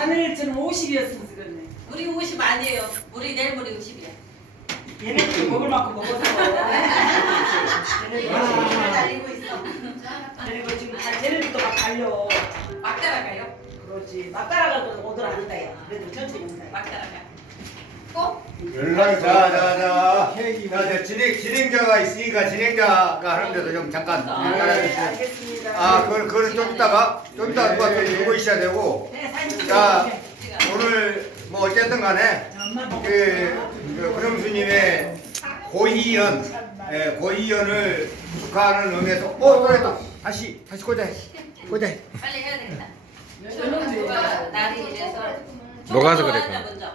자네들처럼 50이었으면 그랬네. 우리 50 아니에요. 우리 내일 모레 50이야. 얘네들 먹을 만큼 먹어서. 얘네들 아. 달리고 있어. 그리고 지금 다 쟤네들도 막 달려. 막 따라가요. 그렇지. 막 따라가도 오들 안 한다 야. 그래도 천천히 한다. 막 따라가. 꼭? 연락 자자자 자 진행 진행자가 있으니까 진행자가 하는데도 좀 잠깐 아, 네, 따라주세요. 알겠습니다. 아 그걸 그걸 좀 이따가 좀 이따가 누가 또 누구 있어야 되고 네, 자. 오늘 뭐 어쨌든 간에. 그, 그 구령수님의 고희연 예, 고희연을 축하하는 의미에서 어 그랬다 다시 다시 꽂아 꽂아 빨리 해야 되겠다. 저는 누가 날이 이래서 녹아서 그래.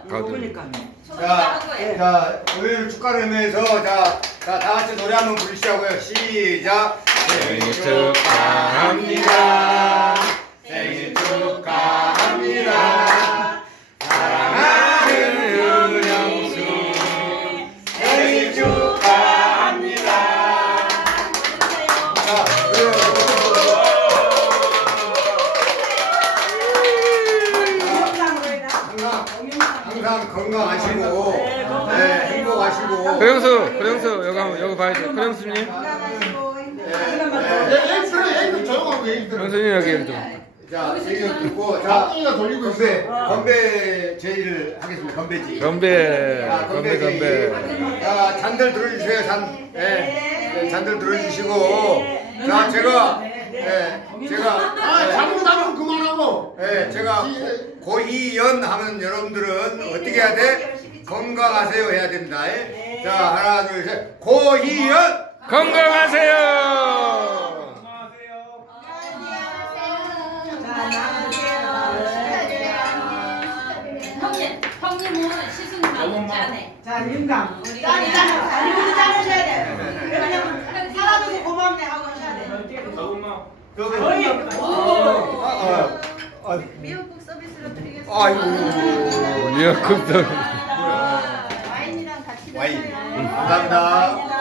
가도. 먹으니까. 손으로 자. 자 고희연을 축하하는 의미에서 자, 자, 다 같이 노래 한번 부르시자고요 시작 생일 축하합니다. 항상 건강하시고 네, 건강하세요. 네, 행복하시고 그영수, 그영수 여기 한번 여기 봐야죠. 그영수님, 건강하시고 네, 하나만 네. 조용하고 들어 그영수님 여기 좀. 자, 생일 듣고 자, 자 돌리고 건배, 있어 건배 제의를 하겠습니다. 건배지. 건배, 자, 건배, 건배. 자, 잔들 들어주세요. 잔, 예, 네, 잔들 들어주시고. 자, 제가, 예, 제가, 아 잘못하면 그만하고 예, 제가 고- 고희연 하면 여러분들은 어떻게 해야 돼? 건강하세요 해야 된다. 예? 자, 하나, 둘, 셋. 고희연! 건강하세요. 형님, 형님은 시승만 짜네. 자, 윤감. 우리 짠, 그냥- 짠. 아니, 우리 짠하셔야 돼. 왜냐면 살아줘서 고맙네 하고 하셔야 돼. 여기. 거의. 아, 아, 아, 미역국 서비스로 드리겠습니다. 아이고. 미역국도. 와인이랑 같이 와인. 드세요. 감사합니다.